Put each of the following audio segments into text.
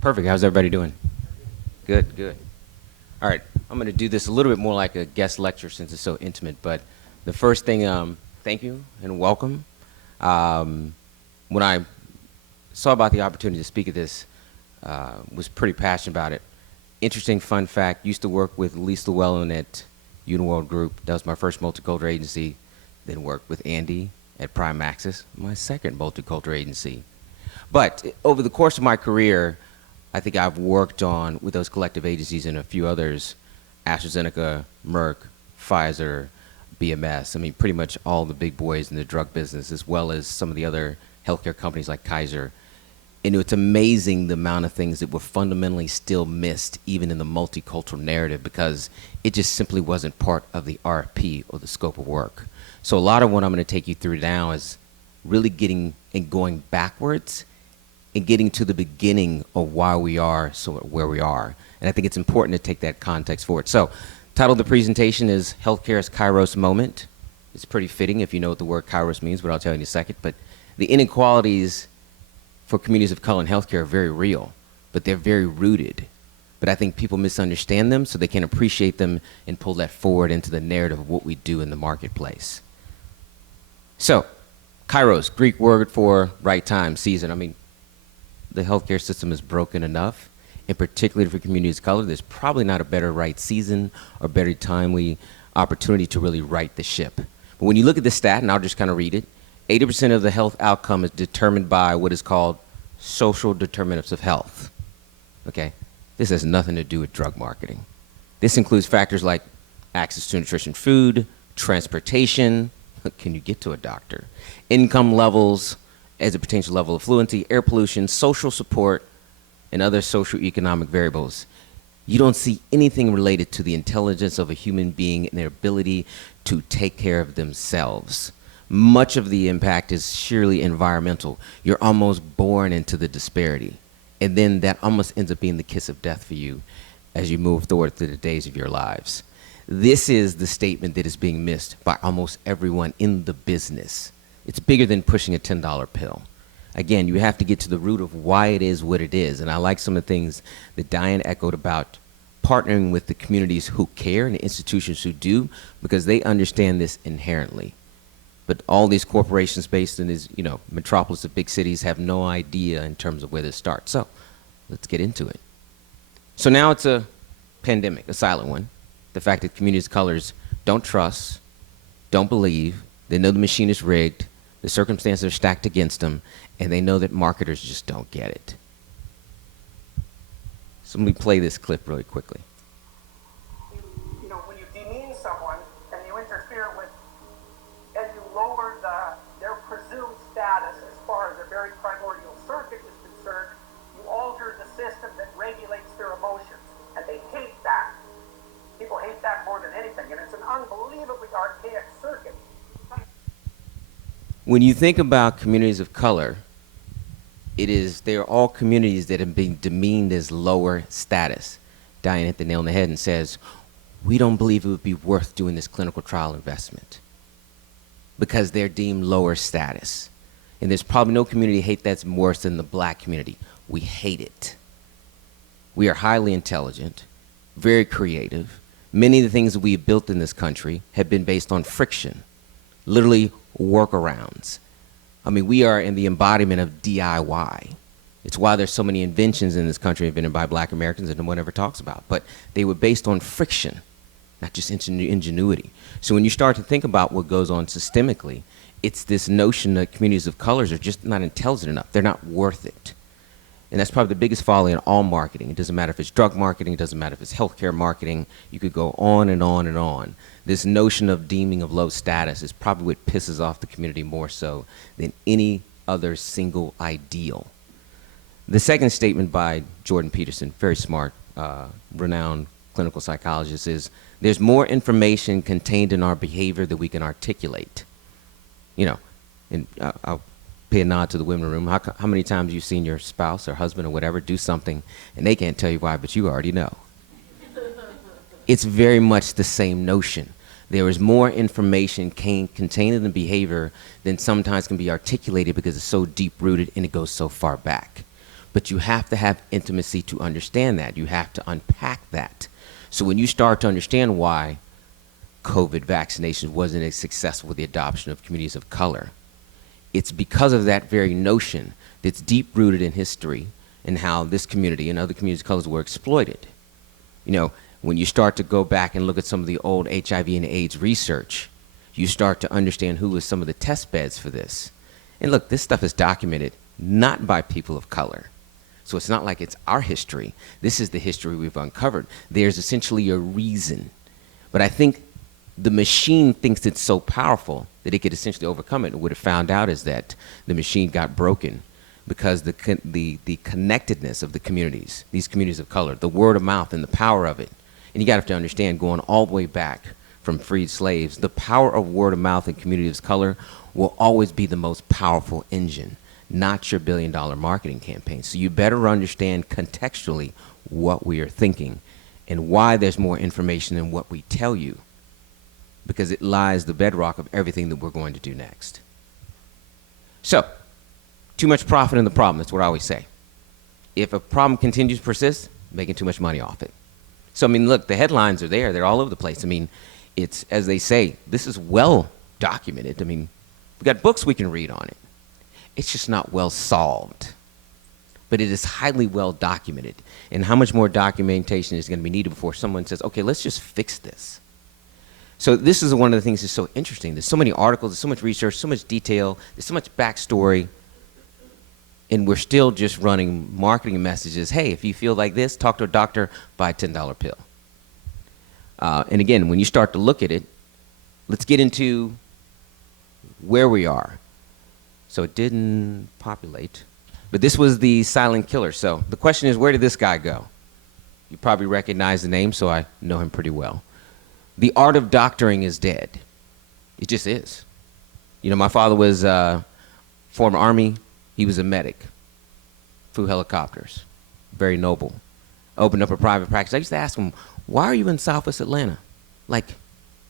Perfect. How's everybody doing? Good, good. All right. I'm going to do this a little bit more like a guest lecture since it's so intimate. But the first thing, thank you and welcome. When I saw about the opportunity to speak at this, was pretty passionate about it. Interesting fun fact, used to work with Lisa Llewellyn at Uniworld Group. That was my first multicultural agency. Then worked with Andy at Prime Access, my second multicultural agency. But over the course of my career, I think I've worked on, with those collective agencies and a few others, AstraZeneca, Merck, Pfizer, BMS. I mean, pretty much all the big boys in the drug business, as well as some of the other healthcare companies like Kaiser. And it's amazing the amount of things that were fundamentally still missed, even in the multicultural narrative, because it just simply wasn't part of the RFP or the scope of work. So a lot of what I'm going to take you through now is really getting and going backwards and getting to the beginning of why we are where we are. And I think it's important to take that context forward. So, title of the presentation is Healthcare's Kairos Moment. It's pretty fitting if you know what the word Kairos means, but I'll tell you in a second. But the inequalities for communities of color in healthcare are very real, but they're very rooted. But I think people misunderstand them, so they can appreciate them and pull that forward into the narrative of what we do in the marketplace. So, Kairos, Greek word for right time, season. I mean, the healthcare system is broken enough, and particularly for communities of color, there's probably not a better right season or better timely opportunity to really right the ship. But when you look at the stat, and I'll just kind of read it, 80% of the health outcome is determined by what is called social determinants of health. Okay? This has nothing to do with drug marketing. This includes factors like access to nutritious food, transportation, can you get to a doctor, income levels, as it pertains to level of fluency, air pollution, social support, and other socioeconomic variables. You don't see anything related to the intelligence of a human being and their ability to take care of themselves. Much of the impact is sheerly environmental. You're almost born into the disparity. And then that almost ends up being the kiss of death for you as you move forward through the days of your lives. This is the statement that is being missed by almost everyone in the business. It's bigger than pushing a $10 pill. Again, you have to get to the root of why it is what it is. And I like some of the things that Diane echoed about partnering with the communities who care and the institutions who do, because they understand this inherently. But all these corporations based in these, metropolis of big cities have no idea in terms of where this starts. So let's get into it. So now it's a pandemic, a silent one. The fact that communities of colors don't trust, don't believe, they know the machine is rigged, the circumstances are stacked against them, and they know that marketers just don't get it. So let me play this clip really quickly. When you demean someone and you interfere with, and you lower their presumed status as far as their very primordial circuit is concerned, you alter the system that regulates their emotions, and they hate that. People hate that more than anything, and it's an unbelievably archaic circuit. When you think about communities of color, they're all communities that have been demeaned as lower status. Diane hit the nail on the head and says, we don't believe it would be worth doing this clinical trial investment because they're deemed lower status. And there's probably no community hate that's worse than the black community. We hate it. We are highly intelligent, very creative. Many of the things that we have built in this country have been based on friction, literally workarounds. I mean, we are in the embodiment of DIY. It's why there's so many inventions in this country invented by black Americans that no one ever talks about. But they were based on friction, not just ingenuity. So when you start to think about what goes on systemically, it's this notion that communities of colors are just not intelligent enough. They're not worth it. And that's probably the biggest folly in all marketing. It doesn't matter if it's drug marketing, it doesn't matter if it's healthcare marketing. You could go on and on and on. This notion of deeming of low status is probably what pisses off the community more so than any other single ideal. The second statement by Jordan Peterson, very smart, renowned clinical psychologist, is there's more information contained in our behavior that we can articulate. And I'll pay a nod to the women in the room. How many times you've seen your spouse or husband or whatever do something and they can't tell you why, but you already know. It's very much the same notion. There is more information contained in the behavior than sometimes can be articulated because it's so deep-rooted and it goes so far back. But you have to have intimacy to understand that. You have to unpack that. So when you start to understand why COVID vaccination wasn't as successful with the adoption of communities of color, it's because of that very notion that's deep-rooted in history and how this community and other communities of colors were exploited. You know, when you start to go back and look at some of the old HIV and AIDS research, you start to understand who was some of the test beds for this. And look, this stuff is documented not by people of color. So it's not like it's our history. This is the history we've uncovered. There's essentially a reason. But I think the machine thinks it's so powerful that it could essentially overcome it. And what it found out is that the machine got broken because the connectedness of the communities, these communities of color, the word of mouth and the power of it. And you got to have to understand, going all the way back from freed slaves, the power of word of mouth and communities of color will always be the most powerful engine, not your billion-dollar marketing campaign. So you better understand contextually what we are thinking and why there's more information than what we tell you, because it lies the bedrock of everything that we're going to do next. So, too much profit in the problem, that's what I always say. If a problem continues to persist, making too much money off it. So, I mean, look, the headlines are there. They're all over the place. I mean, it's, as they say, this is well documented. I mean, we've got books we can read on it. It's just not well solved. But it is highly well documented. And how much more documentation is going to be needed before someone says, okay, let's just fix this. So this is one of the things that's so interesting. There's so many articles, there's so much research, so much detail, there's so much backstory. And we're still just running marketing messages. Hey, if you feel like this, talk to a doctor, buy a $10 pill. And again, when you start to look at it, let's get into where we are. So it didn't populate, but this was the silent killer. So the question is, where did this guy go? You probably recognize the name, so I know him pretty well. The art of doctoring is dead. It just is. You know, my father was former Army. He was a medic, flew helicopters, very noble. Opened up a private practice. I used to ask him, why are you in Southwest Atlanta? Like,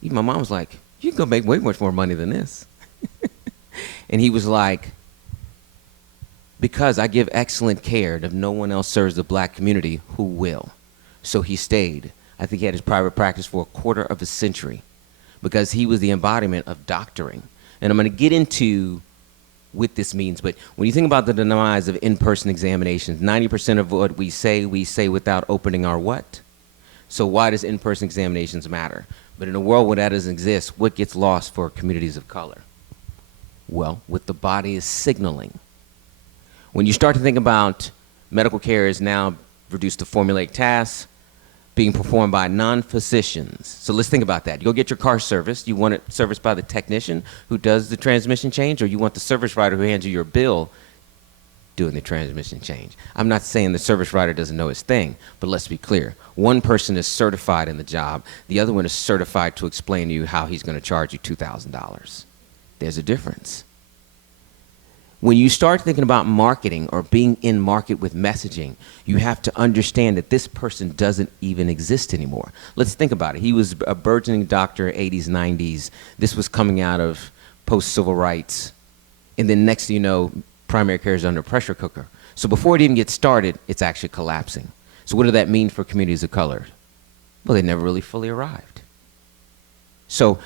even my mom was like, you can go make way much more money than this. And he was like, because I give excellent care, and if no one else serves the black community, who will? So he stayed. I think he had his private practice for a quarter of a century because he was the embodiment of doctoring. And I'm going to get into what this means, but when you think about the demise of in-person examinations, 90% of what we say without opening our what? So why does in-person examinations matter? But in a world where that doesn't exist, what gets lost for communities of color? Well, what the body is signaling. When you start to think about medical care is now reduced to formulaic tasks being performed by non-physicians. So let's think about that. You go get your car serviced. You want it serviced by the technician who does the transmission change, or you want the service writer who hands you your bill doing the transmission change. I'm not saying the service writer doesn't know his thing, but let's be clear. One person is certified in the job. The other one is certified to explain to you how he's going to charge you $2,000. There's a difference. When you start thinking about marketing or being in market with messaging, you have to understand that this person doesn't even exist anymore. Let's think about it. He was a burgeoning doctor, 80s, 90s. This was coming out of post-civil rights. And then next thing you know, primary care is under a pressure cooker. So before it even gets started, it's actually collapsing. So what did that mean for communities of color? Well, they never really fully arrived. So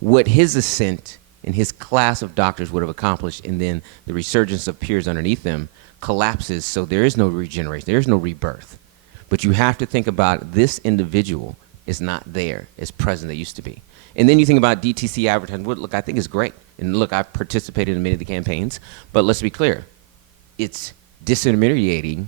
what his ascent and his class of doctors would have accomplished, and then the resurgence of peers underneath them collapses, so there is no regeneration, there is no rebirth. But you have to think about this individual is not there as present they used to be. And then you think about DTC advertising. Well, look, I think it's great. And look, I've participated in many of the campaigns, but let's be clear. It's disintermediating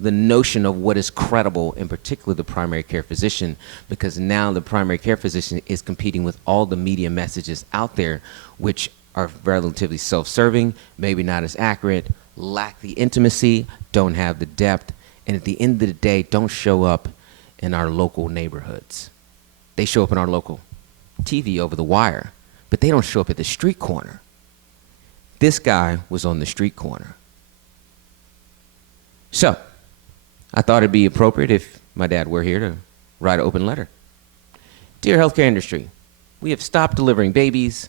the notion of what is credible, in particular the primary care physician, because now the primary care physician is competing with all the media messages out there, which are relatively self-serving, maybe not as accurate, lack the intimacy, don't have the depth, and at the end of the day, don't show up in our local neighborhoods. They show up in our local TV over the wire, but they don't show up at the street corner. This guy was on the street corner. So, I thought it'd be appropriate if my dad were here to write an open letter. Dear healthcare industry, we have stopped delivering babies,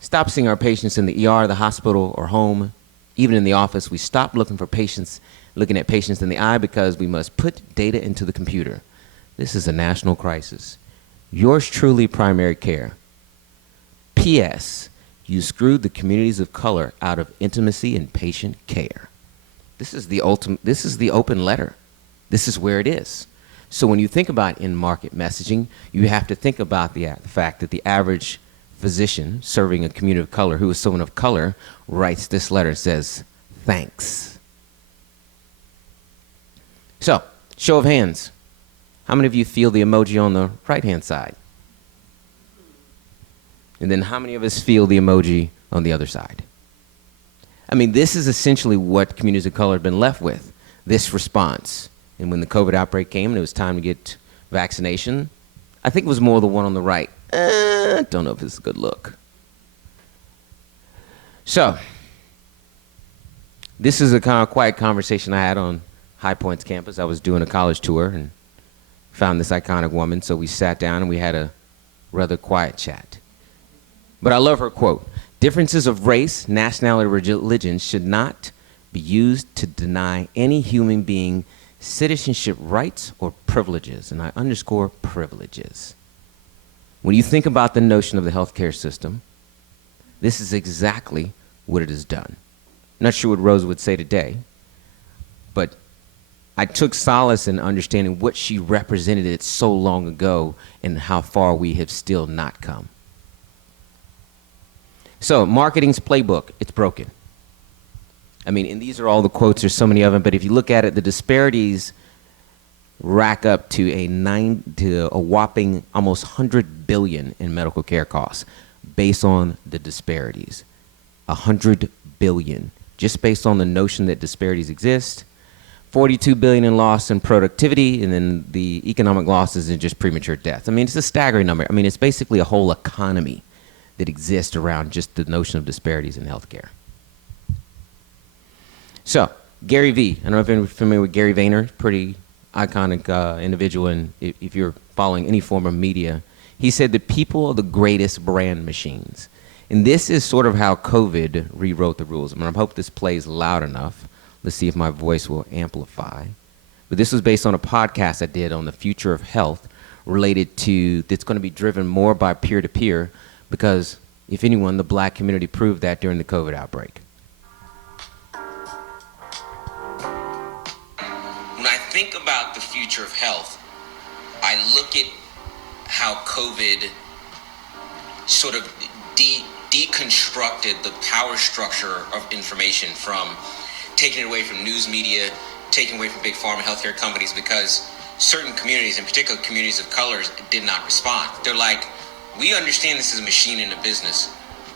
stopped seeing our patients in the ER, the hospital, or home, Even in the office, we stop looking at patients in the eye because we must put data into the computer. This is a national crisis. Yours truly, primary care. P.S. You screwed the communities of color out of intimacy and patient care. This is the open letter. This is where it is. So when you think about in-market messaging, you have to think about the fact that the average physician serving a community of color who is someone of color writes this letter and says, thanks. So, show of hands. How many of you feel the emoji on the right-hand side? And then how many of us feel the emoji on the other side? I mean, this is essentially what communities of color have been left with, this response. And when the COVID outbreak came and it was time to get vaccination, I think it was more the one on the right. Don't know if it's a good look. So, this is a kind of quiet conversation I had on High Point's campus. I was doing a college tour and found this iconic woman, so we sat down and we had a rather quiet chat. But I love her quote. Differences of race, nationality, or religion should not be used to deny any human being citizenship rights or privileges, and I underscore privileges. When you think about the notion of the healthcare system, this is exactly what it has done. I'm not sure what Rose would say today, but I took solace in understanding what she represented it so long ago and how far we have still not come. So, marketing's playbook, it's broken. I mean, and these are all the quotes, there's so many of them, but if you look at it, the disparities rack up to a whopping almost $100 billion in medical care costs based on the disparities. $100 billion, just based on the notion that disparities exist. $42 billion in loss in productivity, and then the economic losses in just premature death. I mean, it's a staggering number. I mean, it's basically a whole economy that exists around just the notion of disparities in healthcare. So, Gary Vee, I don't know if you're familiar with Gary Vayner, pretty iconic individual, and if you're following any form of media, he said that people are the greatest brand machines. And this is sort of how COVID rewrote the rules. I mean, I hope this plays loud enough. Let's see if my voice will amplify. But this was based on a podcast I did on the future of health related to, that's going to be driven more by peer-to-peer because, if anyone, the black community proved that during the COVID outbreak. When I think about the future of health, I look at how COVID sort of deconstructed the power structure of information, from taking it away from news media, taking away from big pharma healthcare companies, because certain communities, in particular communities of colors, did not respond. They're like, we understand this is a machine and a business.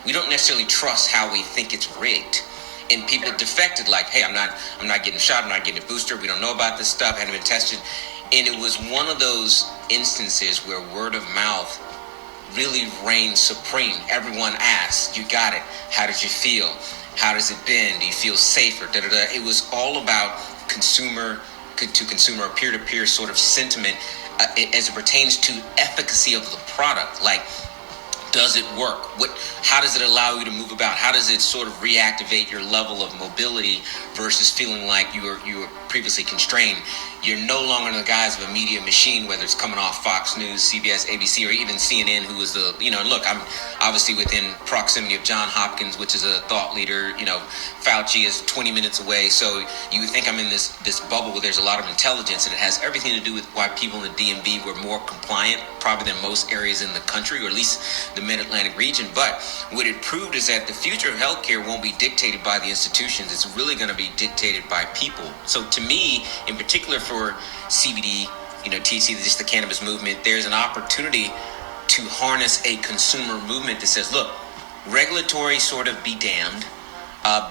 We don't necessarily trust how we think it's rigged. And people defected like, hey, I'm not getting a shot, I'm not getting a booster, we don't know about this stuff, hadn't been tested. And it was one of those instances where word of mouth really reigned supreme. Everyone asked, you got it, how did you feel? How does it been? Do you feel safer? It was all about consumer to consumer, peer-to-peer sort of sentiment as it pertains to efficacy of the product. Like, does it work? How does it allow you to move about? How does it sort of reactivate your level of mobility versus feeling like you were previously constrained? You're no longer the guise of a media machine, whether it's coming off Fox News, CBS, ABC, or even CNN, who is look, I'm obviously within proximity of John Hopkins, which is a thought leader. Fauci is 20 minutes away. So you would think I'm in this bubble where there's a lot of intelligence, and it has everything to do with why people in the DMV were more compliant, probably than most areas in the country, or at least the Mid-Atlantic region. But what it proved is that the future of healthcare won't be dictated by the institutions. It's really going to be dictated by people. So to me, in particular for CBD, THC, just the cannabis movement, there's an opportunity to harness a consumer movement that says, look, regulatory sort of be damned.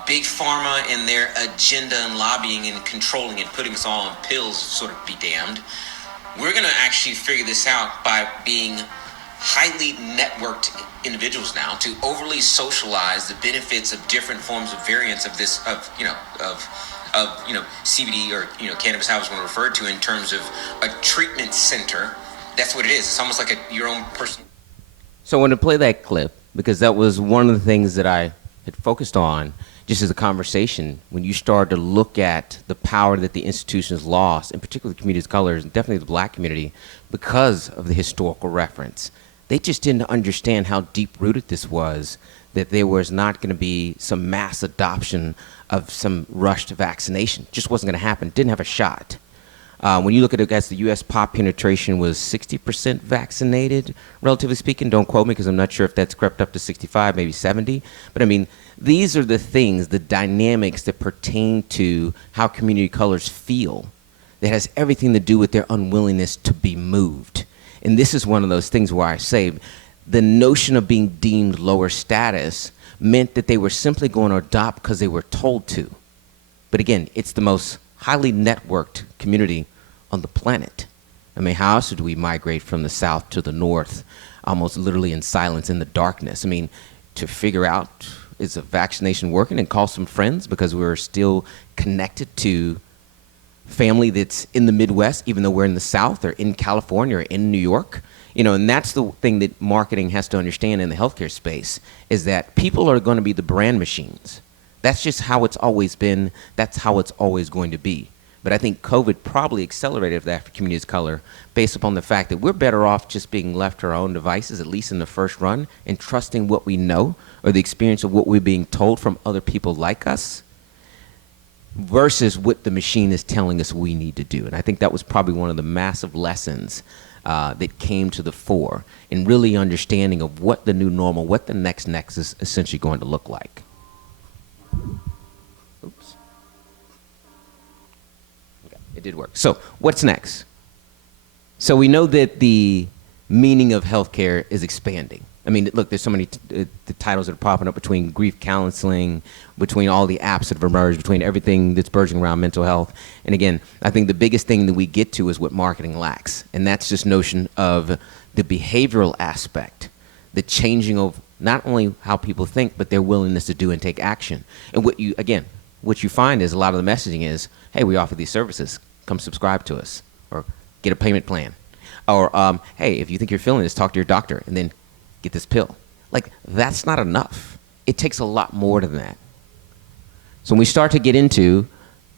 Big pharma and their agenda and lobbying and controlling and putting us all on pills sort of be damned. We're going to actually figure this out by being highly networked individuals now to overly socialize the benefits of different forms of variants of this, of CBD or, cannabis, how it's going to refer to in terms of a treatment center. That's what it is. It's almost like your own personal. So I want to play that clip because that was one of the things that I had focused on, just as a conversation, when you start to look at the power that the institutions lost, in particular the communities of color, and definitely the black community, because of the historical reference, they just didn't understand how deep-rooted this was, that there was not going to be some mass adoption of some rushed vaccination. Just wasn't going to happen. Didn't have a shot. When you look at it, as the U.S. pop penetration was 60% vaccinated, relatively speaking. Don't quote me because I'm not sure if that's crept up to 65, maybe 70. But I mean, these are the things, the dynamics that pertain to how community colors feel, that has everything to do with their unwillingness to be moved. And this is one of those things where I say the notion of being deemed lower status meant that they were simply going to adopt because they were told to. But again, it's the most highly networked community on the planet. I mean, how else do we migrate from the south to the north, almost literally in silence, in the darkness? I mean, to figure out, is a vaccination working, and call some friends because we're still connected to family that's in the Midwest, even though we're in the South or in California or in New York. You know, and that's the thing that marketing has to understand in the healthcare space, is that people are going to be the brand machines. That's just how it's always been. That's how it's always going to be. But I think COVID probably accelerated that for communities of color based upon the fact that we're better off just being left to our own devices, at least in the first run, and trusting what we know or the experience of what we're being told from other people like us versus what the machine is telling us we need to do. And I think that was probably one of the massive lessons that came to the fore in really understanding of what the new normal, what the next is essentially going to look like. Oops. Okay, it did work. So what's next? So we know that the meaning of healthcare is expanding. I mean, look, there's so many the titles that are popping up between grief counseling, between all the apps that have emerged, between everything that's burgeoning around mental health. And again, I think the biggest thing that we get to is what marketing lacks. And that's this notion of the behavioral aspect, the changing of not only how people think, but their willingness to do and take action. And what you find is a lot of the messaging is, hey, we offer these services. Come subscribe to us or get a payment plan. Or, hey, if you think you're feeling this, talk to your doctor and then get this pill. Like, that's not enough. It takes a lot more than that. So when we start to get into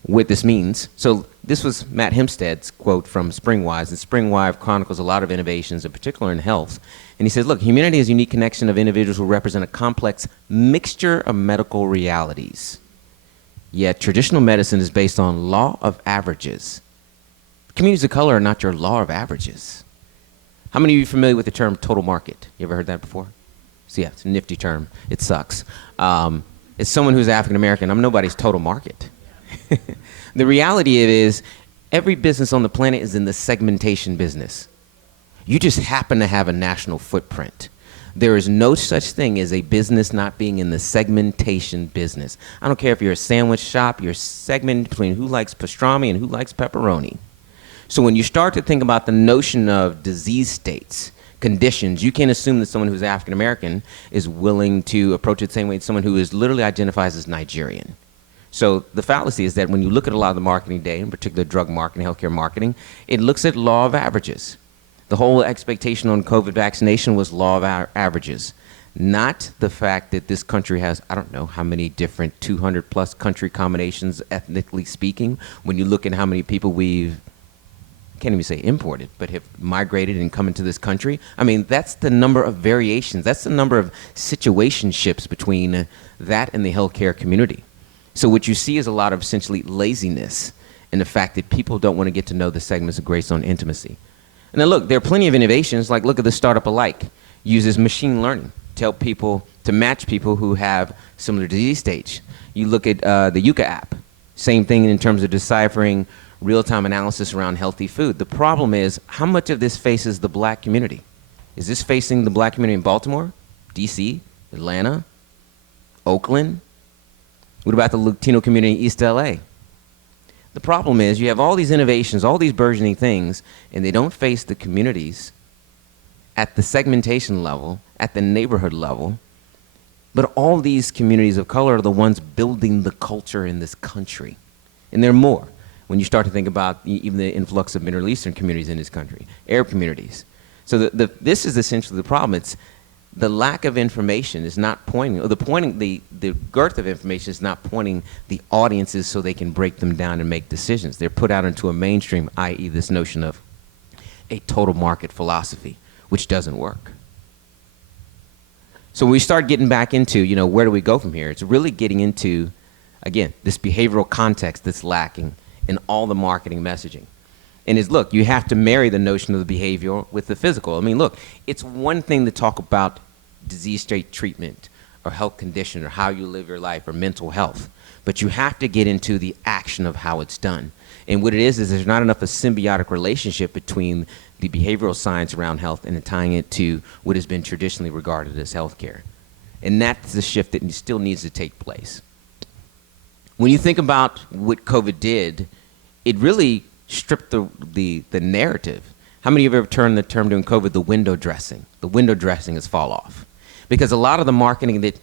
what this means, so this was Matt Hempstead's quote from Springwise, and Springwise chronicles a lot of innovations, in particular in health. And he says, look, humanity is a unique connection of individuals who represent a complex mixture of medical realities. Yet traditional medicine is based on law of averages. Communities of color are not your law of averages. How many of you are familiar with the term total market? You ever heard that before? So yeah, it's a nifty term. It sucks. As someone who's African American, I'm nobody's total market. The reality of it is, every business on the planet is in the segmentation business. You just happen to have a national footprint. There is no such thing as a business not being in the segmentation business. I don't care if you're a sandwich shop, you're segmented between who likes pastrami and who likes pepperoni. So when you start to think about the notion of disease states, conditions, you can't assume that someone who's African American is willing to approach it the same way as someone who is literally identifies as Nigerian. So the fallacy is that when you look at a lot of the marketing data, in particular drug marketing, healthcare marketing, it looks at law of averages. The whole expectation on COVID vaccination was law of averages, not the fact that this country has, I don't know how many different 200 plus country combinations, ethnically speaking. When you look at how many people we've, can't even say imported, but have migrated and come into this country. I mean, that's the number of variations. That's the number of situationships between that and the healthcare community. So what you see is a lot of essentially laziness in the fact that people don't want to get to know the segments of grace on intimacy. And then look, there are plenty of innovations, like look at the Startup Alike, uses machine learning to help people, to match people who have similar disease stage. You look at the Yucca app, same thing in terms of deciphering real-time analysis around healthy food. The problem is, how much of this faces the black community? Is this facing the black community in Baltimore, DC, Atlanta, Oakland? What about the Latino community in East LA? The problem is you have all these innovations, all these burgeoning things, and they don't face the communities at the segmentation level, at the neighborhood level. But all these communities of color are the ones building the culture in this country. And there are more. When you start to think about even the influx of Middle Eastern communities in this country, Arab communities. So this is essentially the problem. It's the lack of information is not pointing, or the the girth of information is not pointing the audiences so they can break them down and make decisions. They're put out into a mainstream, i.e. this notion of a total market philosophy, which doesn't work. So when we start getting back into, you know, where do we go from here? It's really getting into, again, this behavioral context that's lacking in all the marketing messaging. And is, look, you have to marry the notion of the behavioral with the physical. I mean, look, it's one thing to talk about disease state treatment or health condition or how you live your life or mental health, but you have to get into the action of how it's done. And what it is there's not enough a symbiotic relationship between the behavioral science around health and tying it to what has been traditionally regarded as healthcare. And that's the shift that still needs to take place. When you think about what COVID did, it really stripped the narrative. How many of you have ever turned the term during COVID the window dressing? The window dressing is fall off. Because a lot of the marketing that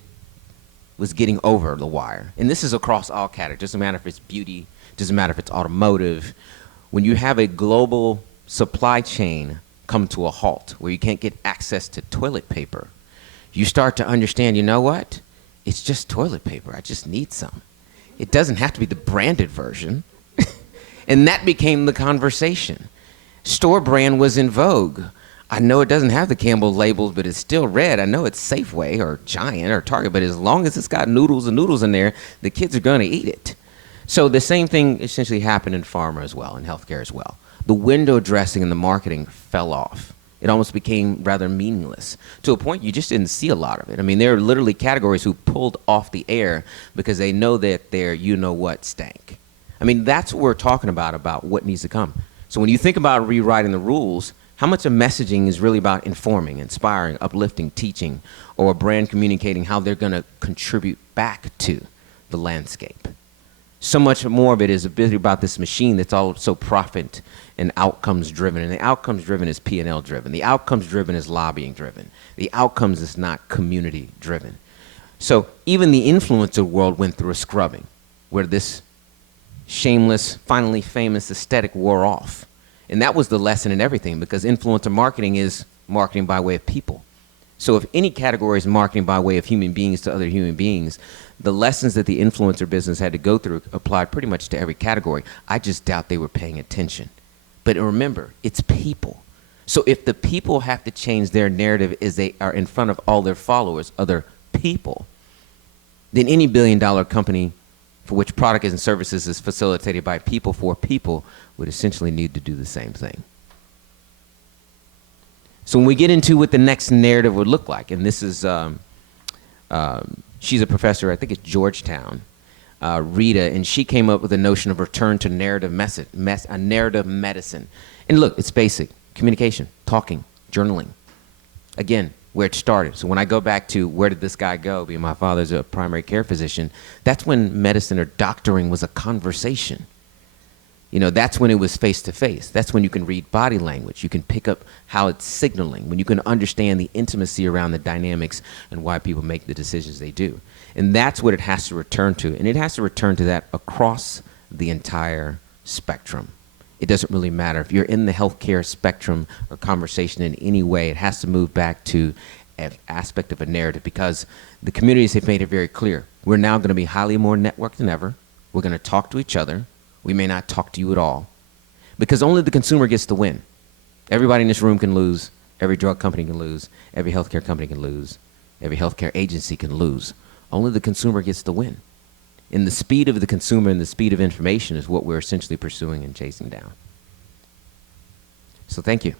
was getting over the wire, and this is across all categories, doesn't matter if it's beauty, doesn't matter if it's automotive, when you have a global supply chain come to a halt where you can't get access to toilet paper, you start to understand, you know what? It's just toilet paper. I just need some. It doesn't have to be the branded version. And that became the conversation. Store brand was in vogue. I know it doesn't have the Campbell labels, but it's still red. I know it's Safeway or Giant or Target, but as long as it's got noodles and noodles in there, the kids are going to eat it. So the same thing essentially happened in pharma as well, in healthcare as well. The window dressing and the marketing fell off. It almost became rather meaningless to a point you just didn't see a lot of it. I mean, there are literally categories who pulled off the air because they know that their you-know-what stank. I mean, that's what we're talking about what needs to come. So when you think about rewriting the rules, how much of messaging is really about informing, inspiring, uplifting, teaching, or a brand communicating how they're going to contribute back to the landscape? So much more of it is a bit about this machine that's all so profit and outcomes driven. And the outcomes driven is P&L driven. The outcomes driven is lobbying driven. The outcomes is not community driven. So even the influencer world went through a scrubbing where this shameless, finally famous aesthetic wore off. And that was the lesson in everything, because influencer marketing is marketing by way of people. So if any category is marketing by way of human beings to other human beings, the lessons that the influencer business had to go through applied pretty much to every category. I just doubt they were paying attention. But remember, it's people. So if the people have to change their narrative as they are in front of all their followers, other people, then any billion-dollar company for which product and services is facilitated by people for people would essentially need to do the same thing. So when we get into what the next narrative would look like, and this is, she's a professor, I think it's Georgetown, Rita, and she came up with the notion of return to narrative narrative medicine. And look, it's basic. Communication, talking, journaling. Again, where it started. So when I go back to where did this guy go, being my father's a primary care physician, that's when medicine or doctoring was a conversation. You know, that's when it was face-to-face. That's when you can read body language. You can pick up how it's signaling, when you can understand the intimacy around the dynamics and why people make the decisions they do. And that's what it has to return to. And it has to return to that across the entire spectrum. It doesn't really matter. If you're in the healthcare spectrum or conversation in any way, it has to move back to an aspect of a narrative, because the communities have made it very clear. We're now going to be highly more networked than ever. We're going to talk to each other. We may not talk to you at all, because only the consumer gets to win. Everybody in this room can lose. Every drug company can lose. Every healthcare company can lose. Every healthcare agency can lose. Only the consumer gets to win. And the speed of the consumer and the speed of information is what we're essentially pursuing and chasing down. So thank you.